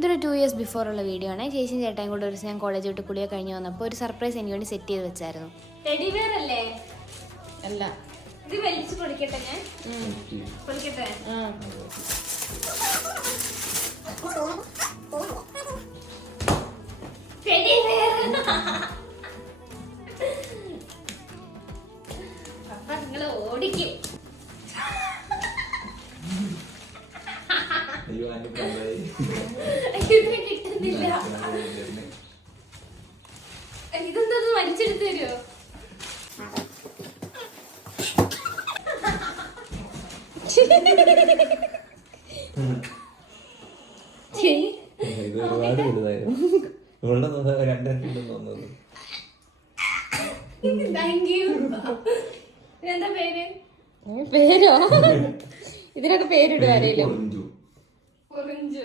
ഇതൊരു 2 years ബിഫോറുള്ള video ആണ്. ചേച്ചിയും ചേട്ടായും കൂടെ ഒരു ദിവസം ഞാൻ കോളേജ് വിട്ട് കുളിയൊക്കെ കഴിഞ്ഞ് വന്നപ്പോൾ ഒരു സർപ്രൈസ് എനിക്ക് വേണ്ടി സെറ്റ് ചെയ്ത് വെച്ചായിരുന്നു. ടെഡിബിയർ അല്ലേ? അല്ല, ഇത് വലിച്ചു പൊളിക്കട്ടെ ഞാൻ. പൊളിക്കട്ടെ. ടെഡിബിയർ. പപ്പ നിങ്ങളെ ഓടിക്കും. ഇത് കിട്ടുന്നില്ല. ഇതെന്താ വലിച്ചെടുത്ത് തരുമോ? ഇത് ഒരുപാട് വലുതായിരുന്നു. എന്താ പേര്? പേരോ? ഇതിനൊക്കെ പേരിടുക ആരെങ്കിലും? പൊറിഞ്ചു.